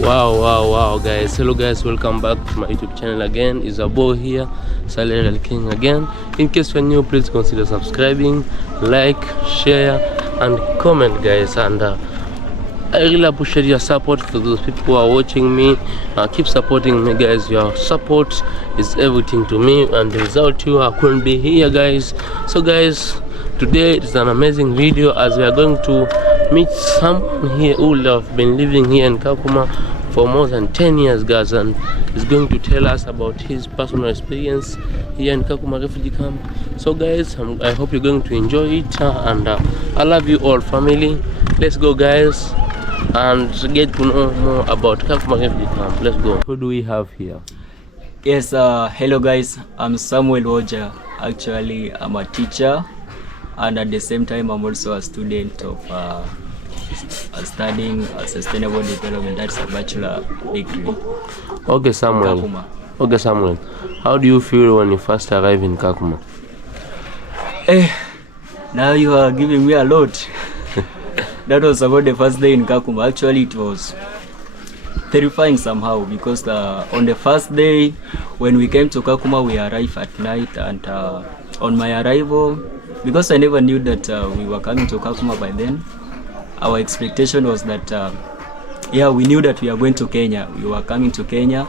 Wow, guys. Hello, guys. Welcome back to my YouTube channel again. It's a boy here, Saleh King again. In case you're new, please consider subscribing, like, share, and comment, guys. And I really appreciate your support for those people who are watching me. Keep supporting me, guys. Your support is everything to me, and without you, I couldn't be here, guys. So, guys, today it's an amazing video as we are going to meet someone here who have been living here in Kakuma for more than 10 years, guys, and he's going to tell us about his personal experience here in Kakuma refugee camp. So, guys, I hope you're going to enjoy it, and I love you all, family. Let's go, guys, and get to know more about Kakuma refugee camp. Let's go. Who do we have here? Yes, hello guys, I'm Samuel Roger. Actually, I'm a teacher, and at the same time I'm also a student of studying sustainable development. That's a bachelor degree. Okay, Samuel. How do you feel when you first arrived in Kakuma? Now you are giving me a lot. That was about the first day in Kakuma. Actually, it was terrifying somehow because on the first day when we came to Kakuma, we arrived at night, and on my arrival, because I never knew that we were coming to Kakuma by then, our expectation was that we knew that we are going to Kenya. We were coming to Kenya,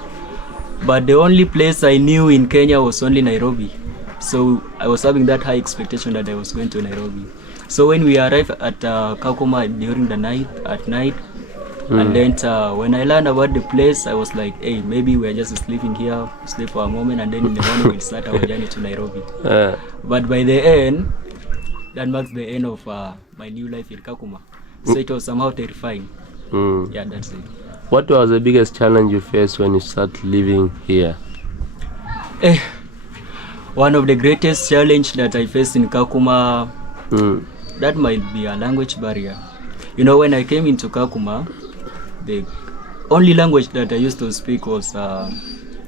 but the only place I knew in Kenya was only Nairobi. So I was having that high expectation that I was going to Nairobi. So when we arrived at Kakuma during the night, and then when I learned about the place, I was like, hey, maybe we're just sleeping here, sleep for a moment, and then in the morning we'll start our journey to Nairobi. But by the end, that marks the end of my new life in Kakuma. So it was somehow terrifying. Yeah, that's it. What was the biggest challenge you faced when you started living here? One of the greatest challenge that I faced in Kakuma, that might be a language barrier. You know, when I came into Kakuma, the only language that I used to speak was, I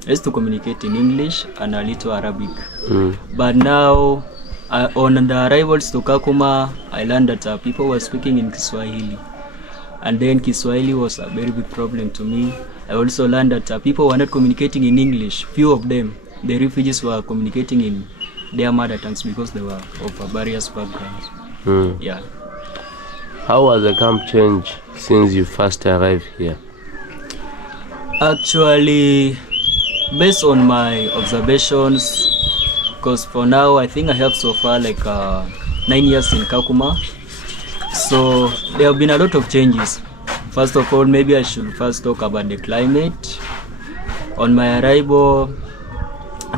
used to communicate in English and a little Arabic. But now, on the arrivals to Kakuma, I learned that people were speaking in Kiswahili. And then Kiswahili was a very big problem to me. I also learned that people were not communicating in English. Few of them, the refugees, were communicating in their mother tongues because they were of various backgrounds. Yeah. How has the camp changed since you first arrived here? Actually, based on my observations, because for now I think I have so far like 9 years in Kakuma, so there have been a lot of changes. First of all, maybe I should first talk about the climate. On my arrival,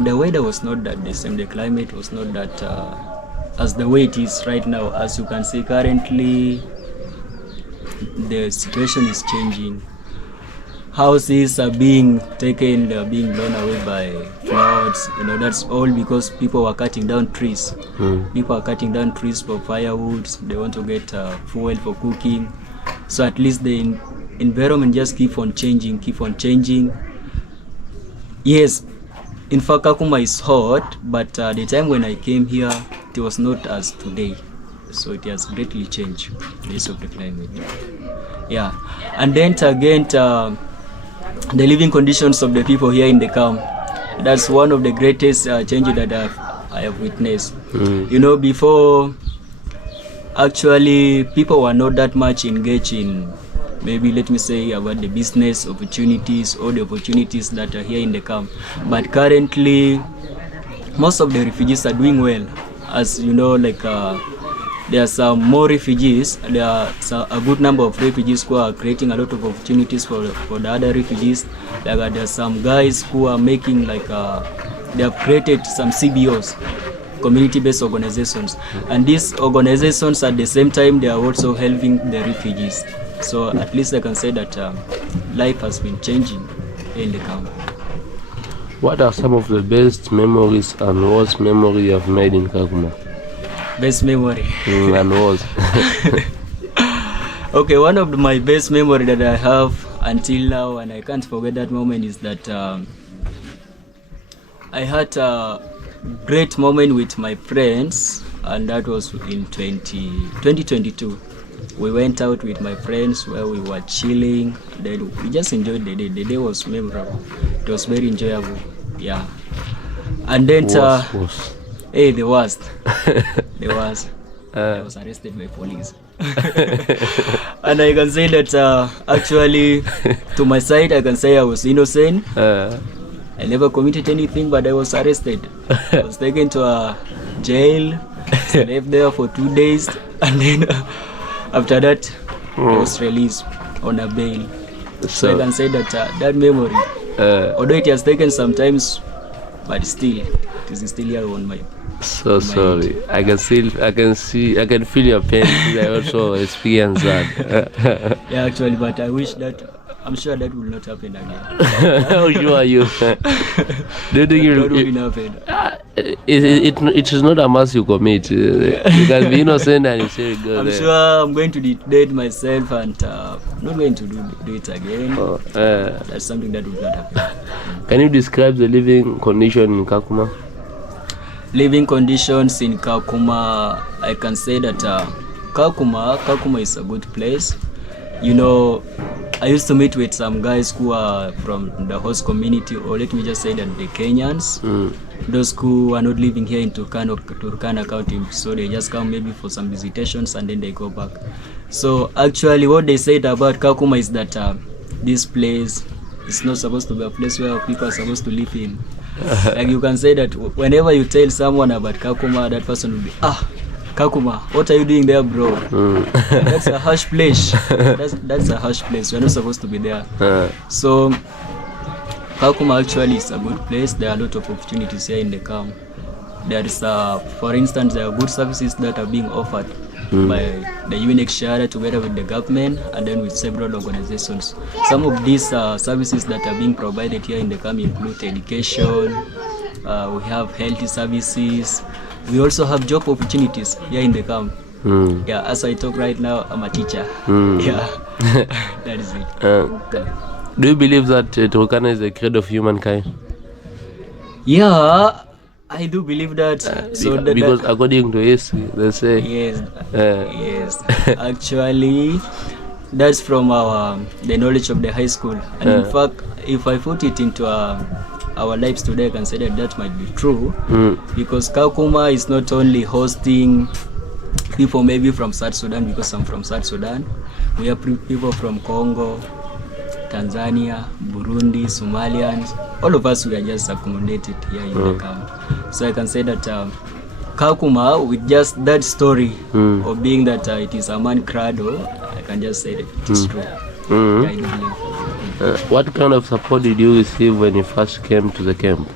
the weather was not that the same. The climate was not that as the way it is right now. As you can see currently, the situation is changing. Houses are being taken, they are being blown away by floods. You know, that's all because people were cutting down trees. People are cutting down trees for firewood. They want to get fuel for cooking. So at least the environment just keep on changing. Yes, in fact, Kakuma is hot, but the time when I came here, it was not as today. So it has greatly changed based of the climate. Yeah, and then again, the living conditions of the people here in the camp. That's one of the greatest changes that I have witnessed. You know, before, actually, people were not that much engaged in, maybe let me say, about the business opportunities or the opportunities that are here in the camp. But currently, most of the refugees are doing well. As you know, like there are some more refugees. There are a good number of refugees who are creating a lot of opportunities for the other refugees. Like there are some guys who are making like they have created some CBOs, community-based organizations, and these organizations at the same time they are also helping the refugees. So at least I can say that life has been changing in the camp. What are some of the best memories and worst memory you have made in Kakuma? Best memory. And worst. Okay, one of my best memory that I have until now, and I can't forget that moment, is that I had a great moment with my friends, and that was in 2022. we went out with my friends where we were chilling. Then we just enjoyed the day. The day was memorable. It was very enjoyable. Yeah. And then hey, the worst. The worst. I was arrested by police. And I can say that actually, to my side, I can say I was innocent. I never committed anything, but I was arrested. I was taken to a jail, left there for 2 days, and then after that, I was released on a bail. So I can say that that memory, although it has taken some time, but still, it is still here on my. So sorry. I can feel your pain. I also experience that. Yeah, actually, but I wish that. I'm sure that will not happen again. How sure are you? Do you think that will happen? It is not a must you commit. You can be innocent and you say go I'm there. sure I'm going to date myself and not going to do it again. That's something that will not happen. Can you describe the living condition in Kakuma? Living conditions in Kakuma, I can say that Kakuma is a good place. You know, I used to meet with some guys who are from the host community, or let me just say that the Kenyans, those who are not living here in Turkana County, so they just come maybe for some visitations and then they go back. So actually what they said about Kakuma is that this place is not supposed to be a place where people are supposed to live in. Like you can say that whenever you tell someone about Kakuma, that person will be, Kakuma, what are you doing there, bro? That's a harsh place. That's a harsh place. We're not supposed to be there. So Kakuma actually is a good place. There are a lot of opportunities here in the camp. There is, for instance, there are good services that are being offered by the UNHCR together with the government and then with several organizations. Some of these services that are being provided here in the camp include education. We have health services. We also have job opportunities here in the camp. Yeah, as I talk right now, I'm a teacher. Yeah, that is it. Do you believe that Turkana is the credo of humankind? Yeah, I do believe that. Because according to history, they say yes. Yes. Actually, that's from the knowledge of the high school. And in fact, if I put it into our lives today, I can say that might be true, because Kakuma is not only hosting people maybe from South Sudan, because I'm from South Sudan. We have people from Congo, Tanzania, Burundi, Somalians. All of us, we are just accommodated here in the camp. So I can say that Kakuma, with just that story of being that it is a man credo, I can just say that it is true. Yeah, I do believe. What kind of support did you receive when you first came to the camp?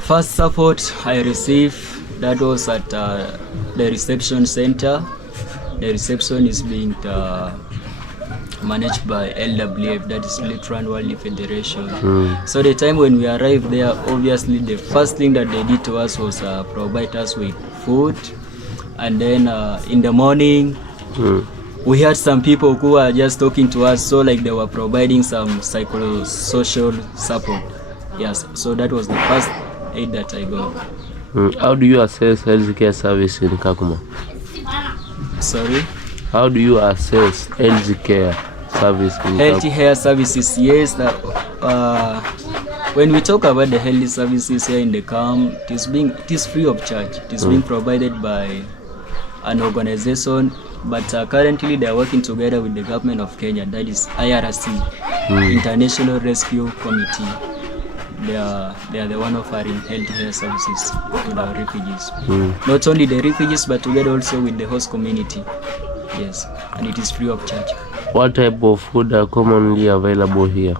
First support I received, that was at the reception center. The reception is being managed by LWF, that is Lutheran World Federation. So the time when we arrived there, obviously the first thing that they did to us was provide us with food, and then in the morning we had some people who were just talking to us, so like they were providing some psychosocial support. Yes, so that was the first aid that I got. How do you assess healthcare service in Kakuma? Sorry? How do you assess healthcare service in Kakuma? Healthcare services, yes. When we talk about the health services here in the camp, it is free of charge. It is being provided by an organization, but currently they are working together with the government of Kenya, that is IRC, International Rescue Committee. They are the one offering healthcare services to the refugees. Not only the refugees, but together also with the host community. Yes, and it is free of charge. What type of food are commonly available here?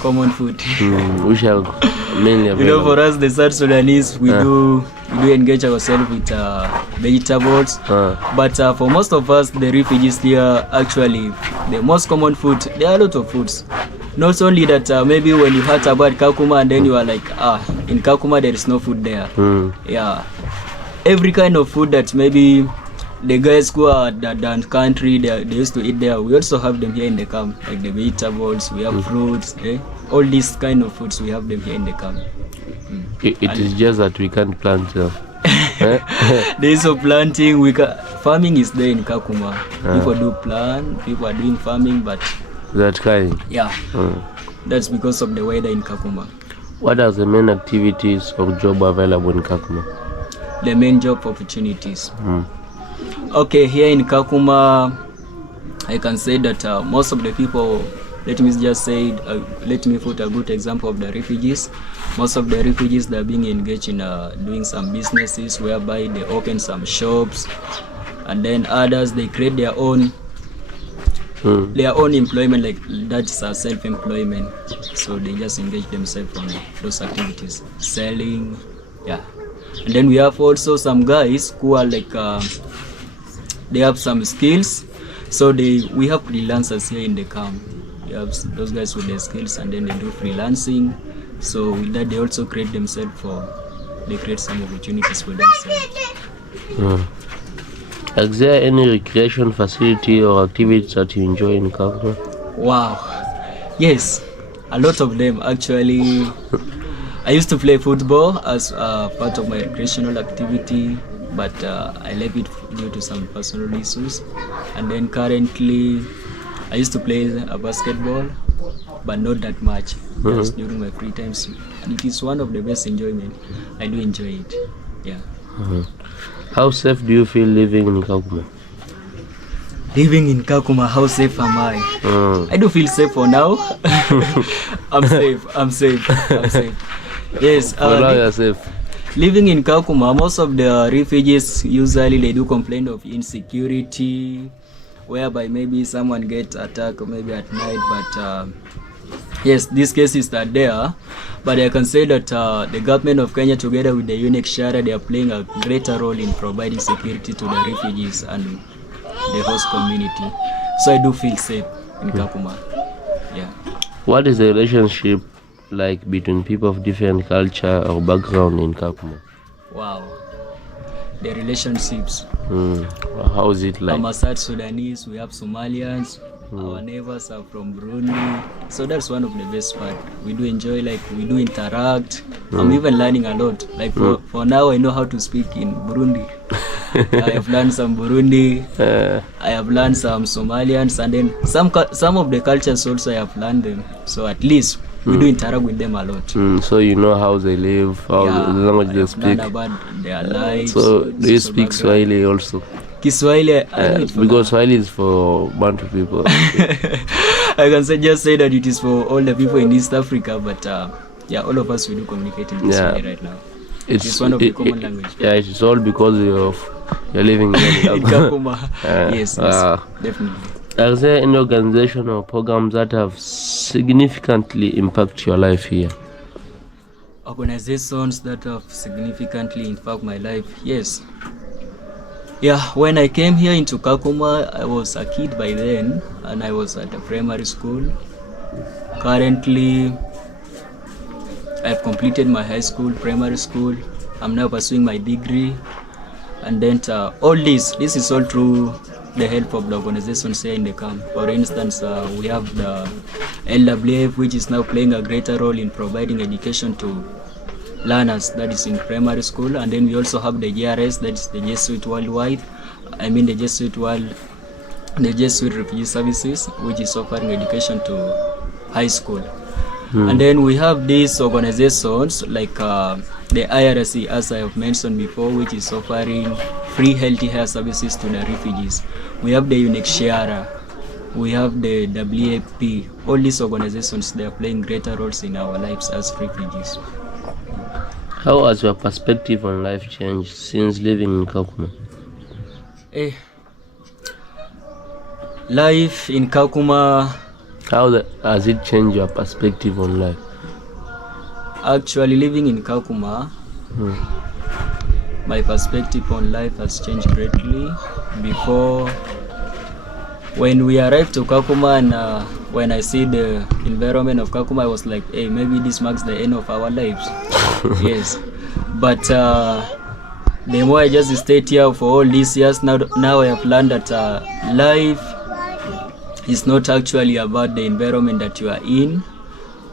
Common food. Which are mainly available? You know, for us, the South Sudanese, we do engage ourselves with vegetables. But for most of us, the refugees here, actually, the most common food, there are a lot of foods. Not only that, maybe when you heard about Kakuma and then you are like, in Kakuma there is no food there. Yeah, every kind of food that maybe the guys who are at the country, they used to eat there, we also have them here in the camp, like the vegetables, we have fruits, all these kind of foods, we have them here in the camp. It is just that we can't plant Days of planting, farming is there in Kakuma. People do plant, people are doing farming, but That kind. yeah, that's because of the weather in Kakuma. What are the main activities or job available in Kakuma? The main job opportunities. Okay, here in Kakuma, I can say that most of the people, let me put a good example of the refugees. Most of the refugees, they're being engaged in doing some businesses whereby they open some shops, and then others, they create their own employment, like that's self-employment. So they just engage themselves on those activities, selling, yeah. And then we have also some guys who are like they have some skills, so we have freelancers here in the camp. We have those guys with their skills, and then they do freelancing. So with that, they also create some opportunities for themselves. Is there any recreation facility or activities that you enjoy in Kakuma? Wow, yes, a lot of them actually. I used to play football as part of my recreational activity, but I left it due to some personal issues. And then currently, I used to play basketball, but not that much, just during my free times. And it is one of the best enjoyment. I do enjoy it, yeah. How safe do you feel living in Kakuma? Living in Kakuma, how safe am I? I do feel safe for now. I'm safe. Yes. For now you're safe. Living in Kakuma, most of the refugees usually they do complain of insecurity, whereby maybe someone gets attacked maybe at night, but yes, these cases are there. But I can say that the government of Kenya, together with the UNHCR, they are playing a greater role in providing security to the refugees and the host community. So I do feel safe in Kakuma. Yeah. What is the relationship like between people of different culture or background in Kakuma? Wow. The relationships. How is it like? I'm a South Sudanese, we have Somalians, our neighbors are from Burundi. So that's one of the best part. We do enjoy, like we do interact. I'm even learning a lot. Like for now I know how to speak in Burundi. I have learned some Burundi, I have learned some Somalians, and then some of the cultures also I have learned them. So at least we do interact with them a lot. So you know how they live, how the language they speak. About their lives. So do you speak Swahili also? Kiswahili, I know it because Swahili is for Bantu people. I can just say that it is for all the people in East Africa, but yeah, all of us we do communicate in Kiswahili right now. It's one of the common language. Yeah, it's all because you're living in Kakuma. Yes, definitely. Are there any organization or programs that have significantly impacted your life here? Organizations that have significantly impacted my life, yes. Yeah, when I came here into Kakuma, I was a kid by then, and I was at a primary school. Currently, I've completed my high school, primary school. I'm now pursuing my degree. And then all this is all through the help of the organizations here in the camp. For instance, we have the LWF, which is now playing a greater role in providing education to learners, that is in primary school. And then we also have the JRS, that is the Jesuit Worldwide. The Jesuit Refugee Services, which is offering education to high school. And then we have these organizations like the IRC, as I have mentioned before, which is offering free healthy hair services to the refugees. We have the UNHCR, we have the WAP. All these organizations, they are playing greater roles in our lives as refugees. How has your perspective on life changed since living in Kakuma? Life in Kakuma. How has it changed your perspective on life? Actually, living in Kakuma, my perspective on life has changed greatly. Before, when we arrived to Kakuma and when I see the environment of Kakuma, I was like, hey, maybe this marks the end of our lives. Yes. But the more I just stayed here for all these years, now I have learned that life is not actually about the environment that you are in,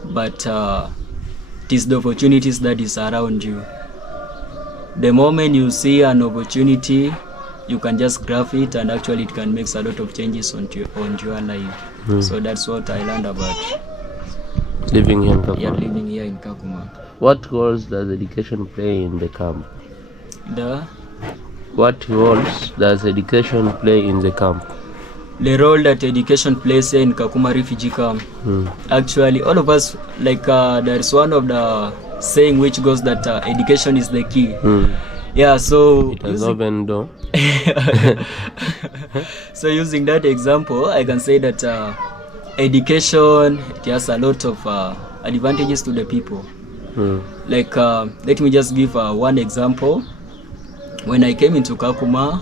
but it is the opportunities that is around you. the moment you see an opportunity, you can just grab it, and actually it can make a lot of changes on your life. So that's what I learned about living here in Kakuma. Yeah, living here in Kakuma. What roles does education play in the camp? What roles does education play in the camp? The role that education plays here in Kakuma refugee camp. Actually, all of us, like there is one of the saying which goes that education is the key. Yeah, so it has opened door. So using that example, I can say that education, it has a lot of advantages to the people. Like let me just give one example. When I came into Kakuma,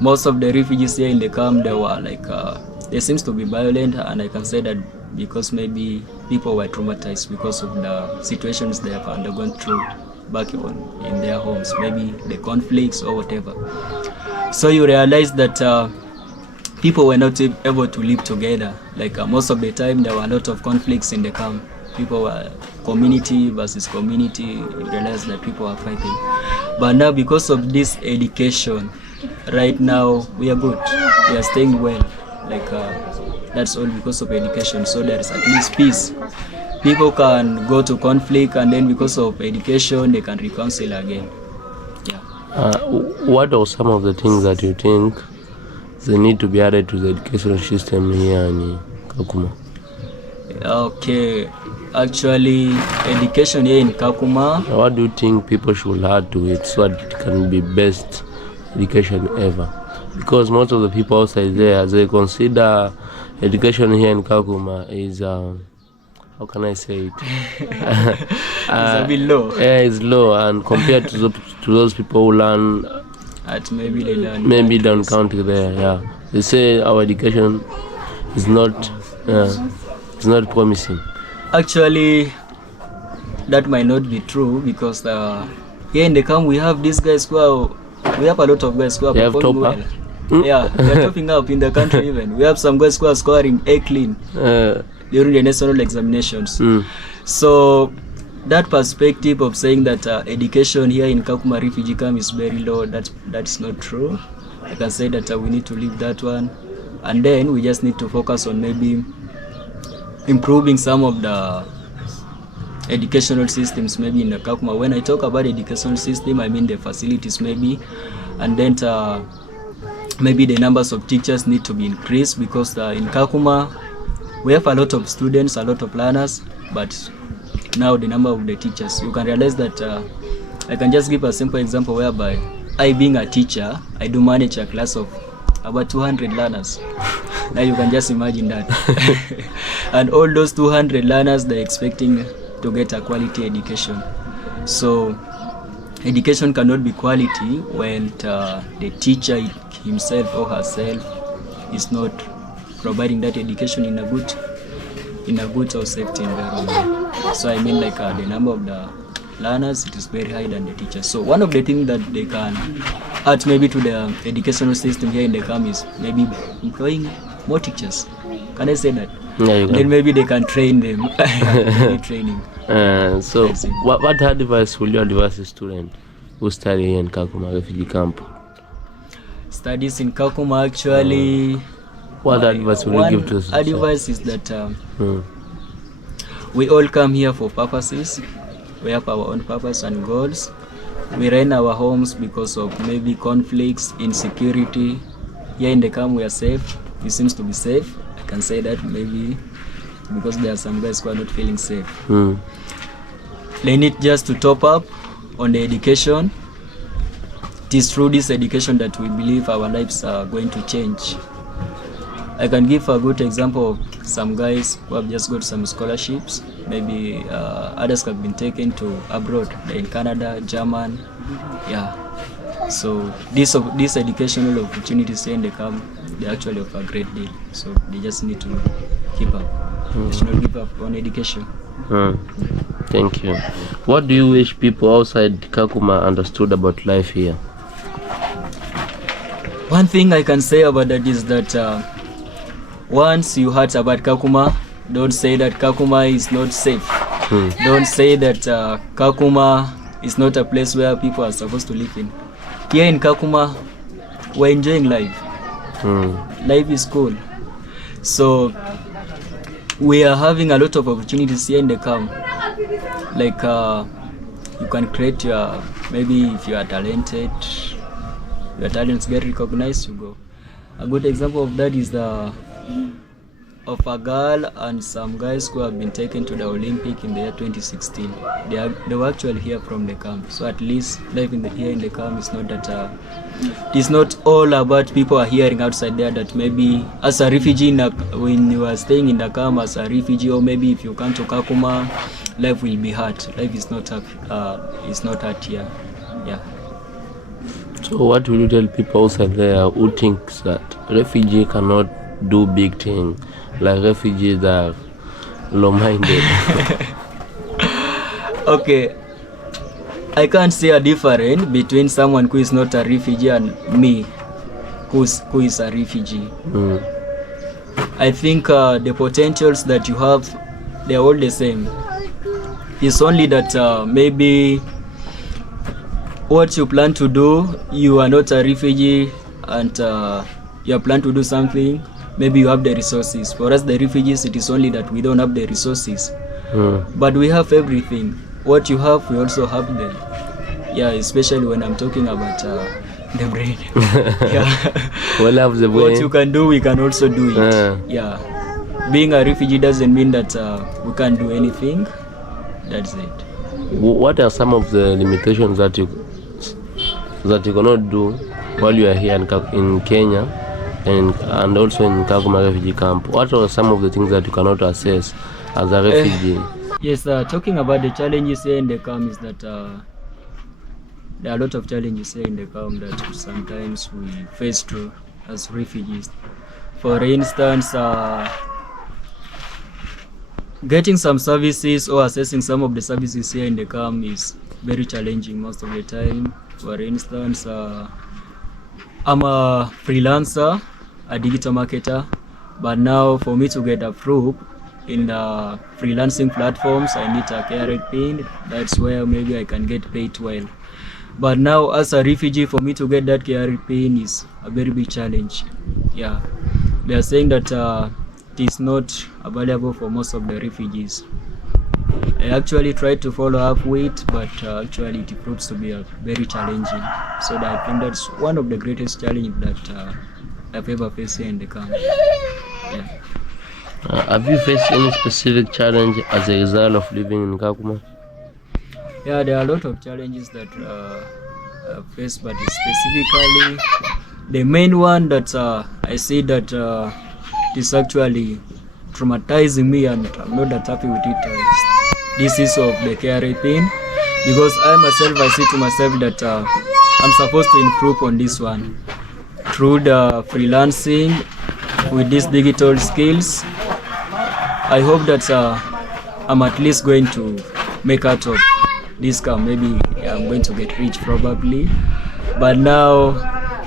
most of the refugees here in the camp, they were like they seems to be violent, and I can say that because maybe people were traumatized because of the situations they have undergone through back in their homes, maybe the conflicts or whatever. So you realize that people were not able to live together. Like most of the time there were a lot of conflicts in the camp. People were community versus community. You realize that people are fighting. But now because of this education, right now we are good. We are staying well. Like that's all because of education. So there is at least peace. People can go to conflict, and then because of education they can reconcile again. What are some of the things that you think they need to be added to the education system here in Kakuma? Okay, actually education here in Kakuma, what do you think people should add to it so that it can be best education ever? Because most of the people outside there, they consider education here in Kakuma is how can I say it? it's a bit low. Yeah, it's low, and compared to those people who learn at maybe down country there, yeah, they say our education is not it's not promising. Actually, that might not be true, because here in the camp we have these guys we have a lot of guys who are performing well. Yeah, they're topping up in the country even. We have some guys who are scoring A clean during the national examinations. So that perspective of saying that education here in Kakuma refugee camp is very low, that's not true. I can say that we need to leave that one, and then we just need to focus on maybe improving some of the educational systems maybe in the Kakuma. When I talk about educational system, I mean the facilities maybe, and then maybe the numbers of teachers need to be increased, because in Kakuma we have a lot of students, a lot of learners, but now the number of the teachers, you can realize that I can just give a simple example whereby I, being a teacher, I do manage a class of about 200 learners. Now you can just imagine that. And all those 200 learners, they're expecting to get a quality education. So education cannot be quality when the teacher himself or herself is not providing that education in a good or safety environment. So I mean, like the number of the learners, it is very high than the teachers. So one of the things that they can add maybe to the educational system here in the camp is maybe employing more teachers. Can I say that? Yeah, you can. Then maybe they can train them. Training. So what advice will you advise a student who study here in Kakuma refugee camp? Studies in Kakuma, actually, what advice will you give to us? Advice is that we all come here for purposes. We have our own purpose and goals. We rent our homes because of maybe conflicts, insecurity. Here in the camp we are safe. It seems to be safe. I can say that maybe because there are some guys who are not feeling safe. They need just to top up on the education. It is through this education that we believe our lives are going to change. I can give a good example of some guys who have just got some scholarships. Maybe others have been taken to abroad, in Canada, German. Yeah. So these educational opportunities here in the camp, they actually offer a great deal. So they just need to keep up. They should not give up on education. Thank you. What do you wish people outside Kakuma understood about life here? One thing I can say about that is that once you heard about Kakuma, don't say that Kakuma is not safe. Don't say that Kakuma It's not a place where people are supposed to live in. Here in Kakuma, we're enjoying life. Life is cool. So we are having a lot of opportunities here in the camp. Like you can create your, maybe if you are talented, your talents get recognized, you go. A good example of that is of a girl and some guys who have been taken to the Olympic in the year 2016. They were actually here from the camp. So at least life here in the camp is not that it's not all about people are hearing outside there that maybe as a refugee when you are staying in the camp as a refugee, or maybe if you come to Kakuma, life will be hard. Life is not hard here. Yeah. So what will you tell people outside there who thinks that refugee cannot do big things, like refugees are low-minded? Okay, I can't see a difference between someone who is not a refugee and me who is a refugee. I think the potentials that you have, they're all the same. It's only that maybe what you plan to do, you are not a refugee and you plan to do something, maybe you have the resources. For us, the refugees, it is only that we don't have the resources. But we have everything. What you have, we also have them. Yeah, especially when I'm talking about the brain. Yeah. We'll have the brain. What you can do, we can also do it. Yeah. Being a refugee doesn't mean that we can't do anything. That's it. What are some of the limitations that you cannot do while you are here in Kenya and also in Kakuma refugee camp? What are some of the things that you cannot access as a refugee? Yes, talking about the challenges here in the camp is that there are a lot of challenges here in the camp that sometimes we face through as refugees. For instance, getting some services or accessing some of the services here in the camp is very challenging most of the time. For instance, I'm a freelancer, a digital marketer, but now for me to get approved in the freelancing platforms, I need a KRA pin. That's where maybe I can get paid well. But now as a refugee, for me to get that KRA pin is a very big challenge. Yeah, they are saying that it is not available for most of the refugees. I actually tried to follow up with, but actually it proves to be very challenging. So I think that's one of the greatest challenges that I've ever faced here in the camp. Yeah. Have you faced any specific challenge as a result of living in Kakuma? Yeah, there are a lot of challenges that I've faced, but specifically the main one that I see that it is actually traumatizing me and I'm not that happy with it is this issue of the KRA pin, because I see to myself that I'm supposed to improve on this one through the freelancing with these digital skills. I hope that I'm at least going to make out of this camp. Maybe I'm going to get rich probably, but now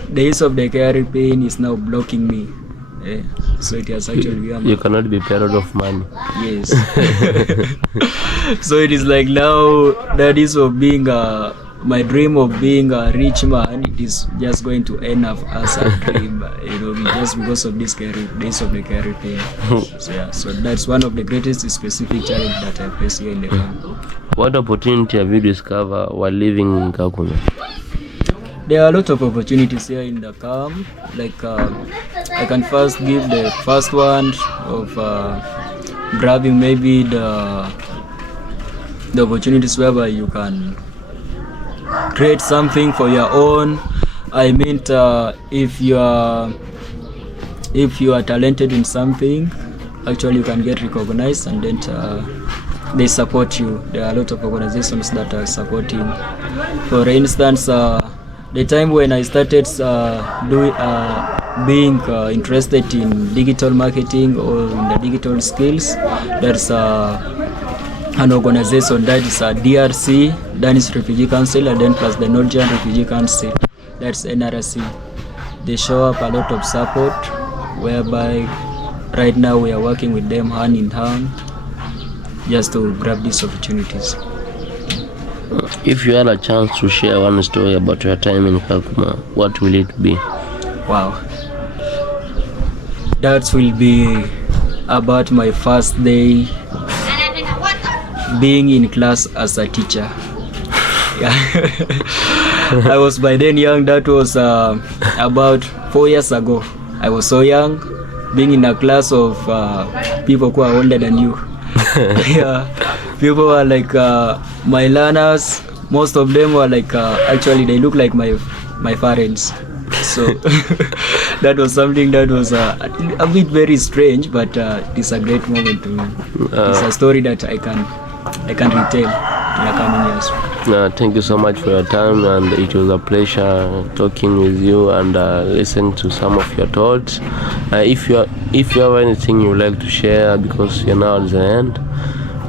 the use of the KRA pin is now blocking me. So it has actually you cannot be proud of money. Yes. So it is like now that is of being my dream of being a rich man, it is just going to end up as a dream, just because of this days of the KRA pin. So yeah, so that's one of the greatest specific challenge that I face here in the camp. What opportunity have you discovered while living in Kakuma? There are a lot of opportunities here in the camp. Like I can first give the first one of grabbing maybe the opportunities whereby you can create something for your own. I mean, if you are talented in something, actually you can get recognized, and then they support you. There are a lot of organizations that are supporting. For instance, the time when I started being interested in digital marketing or in the digital skills, there's an organization that is a DRC, Danish Refugee Council, and then plus the Norwegian Refugee Council, that's NRC. They show up a lot of support, whereby right now we are working with them hand in hand just to grab these opportunities. If you had a chance to share one story about your time in Kakuma, what will it be? Wow. That will be about my first day being in class as a teacher. Yeah. I was by then young. That was about 4 years ago. I was so young, being in a class of people who are older than you. Yeah, people were like my learners. Most of them were like actually they look like my parents. So that was something that was a bit very strange, but it's a great moment to me. It's a story that I can retell in the coming years. Thank you so much for your time, and it was a pleasure talking with you and listening to some of your thoughts. If you have anything you would like to share, because you're now at the end,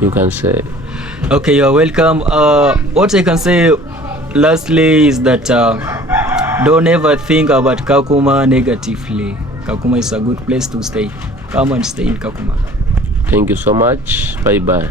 you can say. Okay, you're welcome. What I can say lastly is that don't ever think about Kakuma negatively. Kakuma is a good place to stay. Come and stay in Kakuma. Thank you so much. Bye bye.